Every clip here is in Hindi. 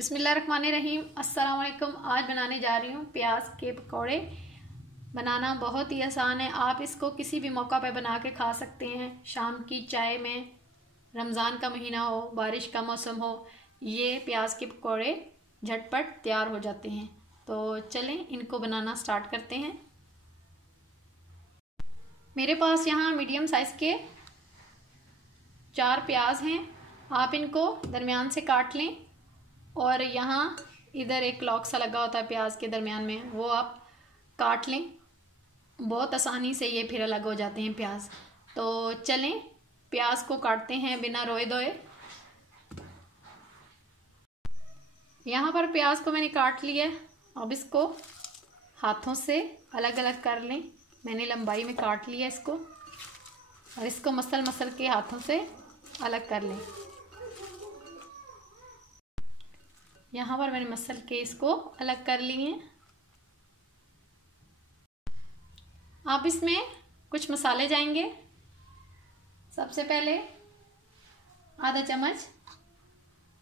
बिस्मिल्लाहिर्रहमानिर्रहीम। अस्सलाम वालेकुम। आज बनाने जा रही हूँ प्याज के पकौड़े। बनाना बहुत ही आसान है। आप इसको किसी भी मौका पे बना के खा सकते हैं। शाम की चाय में, रमज़ान का महीना हो, बारिश का मौसम हो, ये प्याज के पकौड़े झटपट तैयार हो जाते हैं। तो चलें इनको बनाना स्टार्ट करते हैं। मेरे पास यहाँ मीडियम साइज़ के 4 प्याज हैं। आप इनको दरमियान से काट लें और यहाँ इधर एक लॉक सा लगा होता है प्याज के दरमियान में, वो आप काट लें। बहुत आसानी से ये फिर अलग हो जाते हैं प्याज। तो चलें प्याज को काटते हैं बिना रोए धोए। यहाँ पर प्याज को मैंने काट लिया। अब इसको हाथों से अलग अलग कर लें। मैंने लंबाई में काट लिया इसको और इसको मसल मसल के हाथों से अलग कर लें। यहाँ पर मैंने मसल के इसको अलग कर लिए। अब इसमें कुछ मसाले जाएंगे। सबसे पहले आधा चम्मच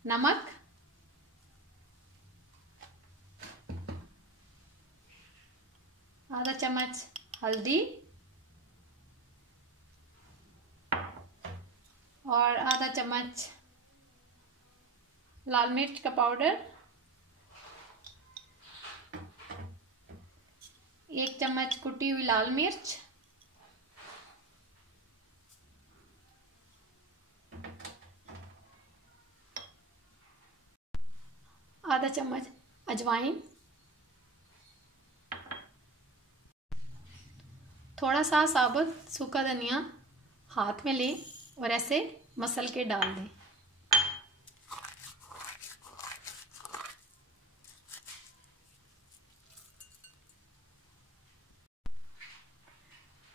नमक, आधा चम्मच हल्दी और आधा चम्मच लाल मिर्च का पाउडर, 1 चम्मच कुटी हुई लाल मिर्च, आधा चम्मच अजवाइन, थोड़ा सा साबुत सूखा धनिया हाथ में लें और ऐसे मसल के डाल दें।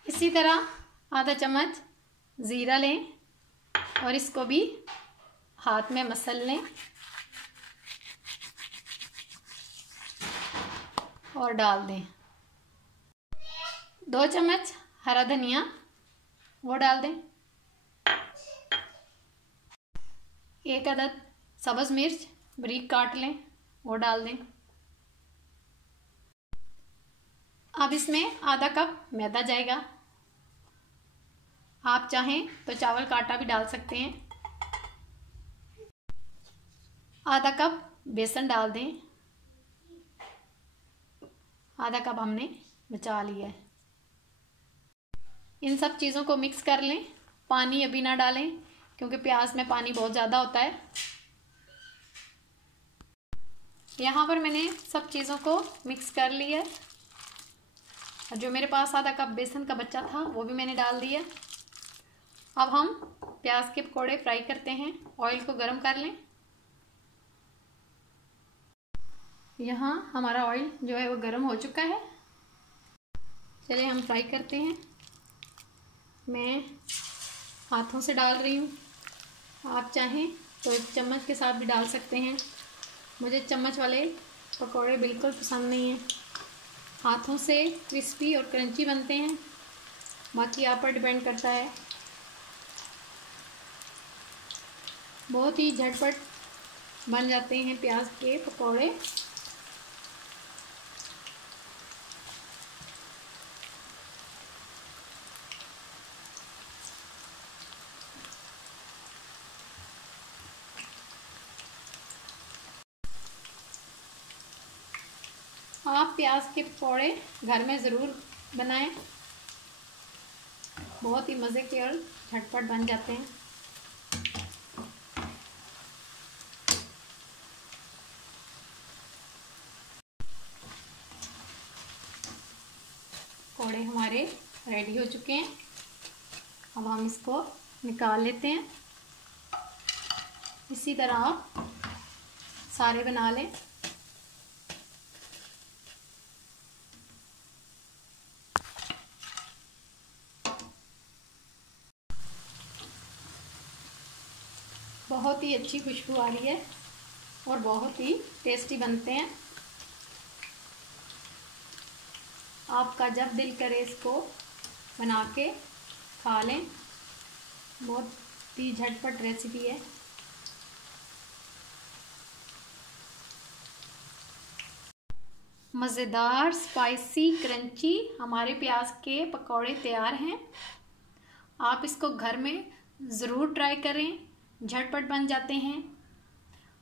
इसी तरह आधा चम्मच ज़ीरा लें और इसको भी हाथ में मसल लें और डाल दें। 2 चम्मच हरा धनिया वो डाल दें। 1 अदद सब्ज़ मिर्च बारीक काट लें वो डाल दें। अब इसमें आधा कप मैदा जाएगा। आप चाहें तो चावल का आटा भी डाल सकते हैं। आधा कप बेसन डाल दें। आधा कप हमने बचा लिया है। इन सब चीज़ों को मिक्स कर लें। पानी अभी ना डालें क्योंकि प्याज में पानी बहुत ज़्यादा होता है। यहाँ पर मैंने सब चीज़ों को मिक्स कर लिया है और जो मेरे पास आधा कप बेसन का बचा था वो भी मैंने डाल दिया। अब हम प्याज के पकौड़े फ्राई करते हैं। ऑयल को गरम कर लें। यहाँ हमारा ऑयल जो है वो गरम हो चुका है। चलिए हम फ्राई करते हैं। मैं हाथों से डाल रही हूँ। आप चाहें तो एक चम्मच के साथ भी डाल सकते हैं। मुझे चम्मच वाले पकौड़े बिल्कुल पसंद नहीं हैं। हाथों से क्रिस्पी और क्रंची बनते हैं। बाकी आप पर डिपेंड करता है। बहुत ही झटपट बन जाते हैं प्याज के पकौड़े। आप प्याज के पकौड़े घर में ज़रूर बनाएं। बहुत ही मज़े के और झटपट बन जाते हैं। पकौड़े हमारे रेडी हो चुके हैं। अब हम इसको निकाल लेते हैं। इसी तरह आप सारे बना लें। बहुत ही अच्छी खुशबू आ रही है और बहुत ही टेस्टी बनते हैं। आपका जब दिल करे इसको बना के खा लें। बहुत ही झटपट रेसिपी है। मज़ेदार स्पाइसी क्रंची हमारे प्याज के पकौड़े तैयार हैं। आप इसको घर में ज़रूर ट्राई करें, झटपट बन जाते हैं।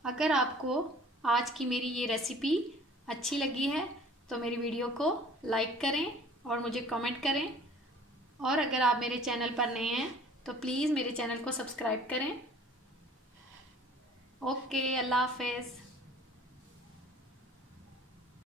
अगर आपको आज की मेरी ये रेसिपी अच्छी लगी है तो मेरी वीडियो को लाइक करें और मुझे कमेंट करें। और अगर आप मेरे चैनल पर नए हैं तो प्लीज़ मेरे चैनल को सब्सक्राइब करें। ओके, अल्लाह हाफ़िज़।